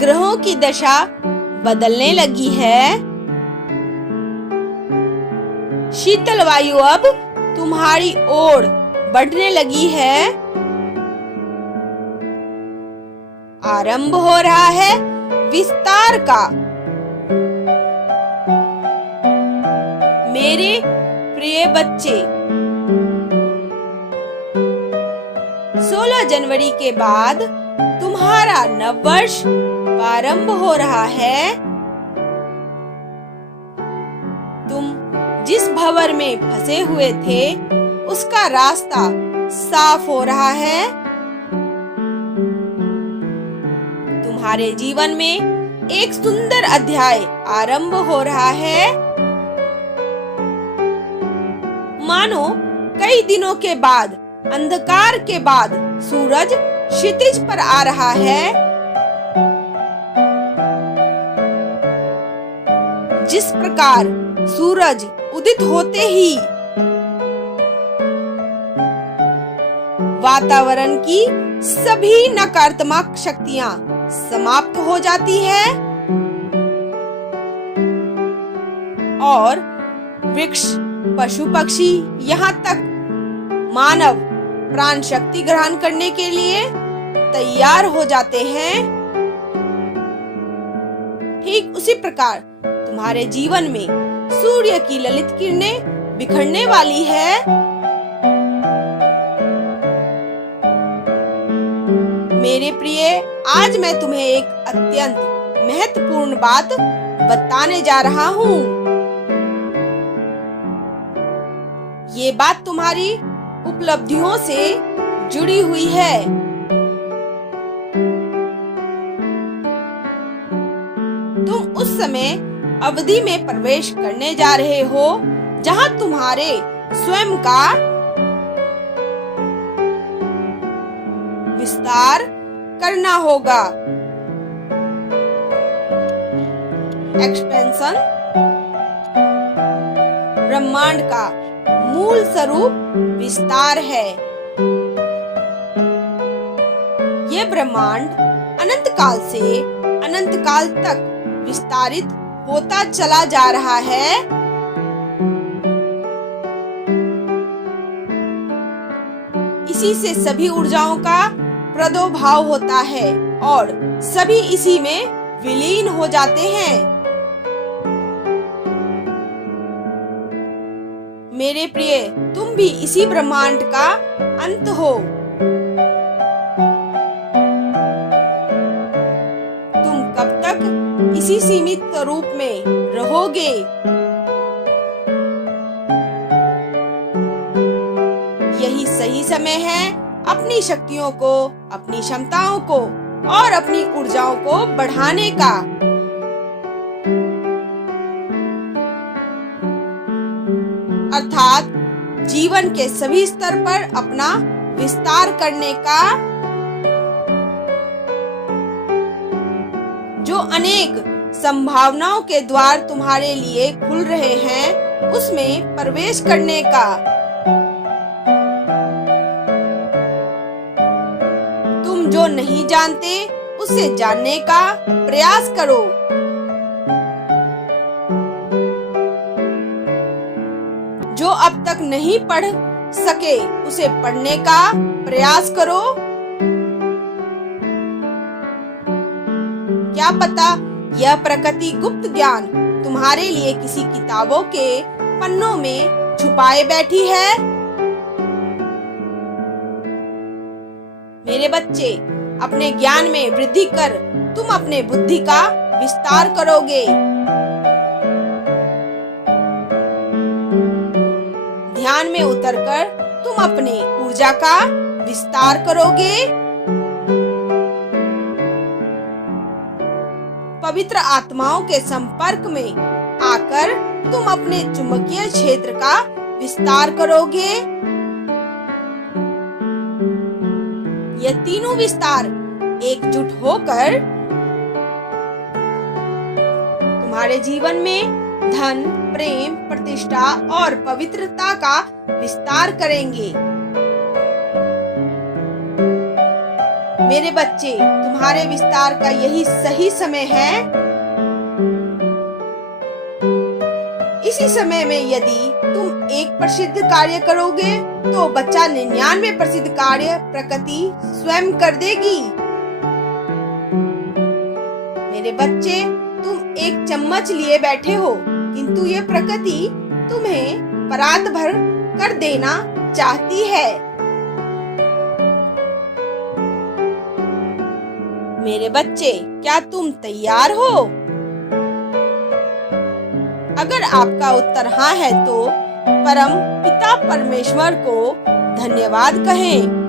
ग्रहों की दशा बदलने लगी है। शीतल वायु अब तुम्हारी ओर बढ़ने लगी है। आरंभ हो रहा है विस्तार का। मेरे प्रिय बच्चे, 16 जनवरी के बाद तुम्हारा नववर्ष प्रारंभ हो रहा है। तुम जिस भंवर में फंसे हुए थे उसका रास्ता साफ हो रहा है। तुम्हारे जीवन में एक सुंदर अध्याय आरंभ हो रहा है। मानो कई दिनों के बाद, अंधकार के बाद सूरज क्षितिज पर आ रहा है। जिस प्रकार सूरज उदित होते ही वातावरण की सभी नकारात्मक शक्तियां समाप्त हो जाती है और वृक्ष, पशु पक्षी, यहाँ तक मानव प्राण शक्ति ग्रहण करने के लिए तैयार हो जाते हैं। ठीक उसी प्रकार तुम्हारे जीवन में सूर्य की ललित किरणें बिखरने वाली है। मेरे प्रिय, आज मैं तुम्हें एक अत्यंत महत्वपूर्ण बात बताने जा रहा हूँ। ये बात तुम्हारी उपलब्धियों से जुड़ी हुई है। तुम उस समय अवधि में प्रवेश करने जा रहे हो जहाँ तुम्हारे स्वयं का विस्तार करना होगा। एक्सपेंशन ब्रह्मांड का मूल स्वरूप विस्तार है। ये ब्रह्मांड अनंत काल से अनंत काल तक विस्तारित होता चला जा रहा है। इसी से सभी ऊर्जाओं का प्रादुर्भाव होता है और सभी इसी में विलीन हो जाते हैं। मेरे प्रिय, तुम भी इसी ब्रह्मांड का अंत हो। तुम कब तक इसी सीमित रूप में रहोगे? यही सही समय है अपनी शक्तियों को, अपनी क्षमताओं को और अपनी ऊर्जाओं को बढ़ाने का। अर्थात जीवन के सभी स्तर पर अपना विस्तार करने का। जो अनेक संभावनाओं के द्वार तुम्हारे लिए खुल रहे हैं, उसमें प्रवेश करने का। जो नहीं जानते उसे जानने का प्रयास करो। जो अब तक नहीं पढ़ सके उसे पढ़ने का प्रयास करो। क्या पता यह प्रकृति गुप्त ज्ञान तुम्हारे लिए किसी किताबों के पन्नों में छुपाए बैठी है। मेरे बच्चे, अपने ज्ञान में वृद्धि कर तुम अपने बुद्धि का विस्तार करोगे। ध्यान में उतरकर तुम अपने ऊर्जा का विस्तार करोगे। पवित्र आत्माओं के संपर्क में आकर तुम अपने चुंबकीय क्षेत्र का विस्तार करोगे। ये तीनों विस्तार एकजुट होकर तुम्हारे जीवन में धन, प्रेम, प्रतिष्ठा और पवित्रता का विस्तार करेंगे। मेरे बच्चे, तुम्हारे विस्तार का यही सही समय है। इसी समय में यदि तुम एक प्रसिद्ध कार्य करोगे तो बच्चा 99 प्रसिद्ध कार्य प्रकृति स्वयं कर देगी। मेरे बच्चे, तुम एक चम्मच लिए बैठे हो, किंतु ये प्रकृति तुम्हें परात भर कर देना चाहती है। मेरे बच्चे, क्या तुम तैयार हो? अगर आपका उत्तर हाँ है तो परम पिता परमेश्वर को धन्यवाद कहें।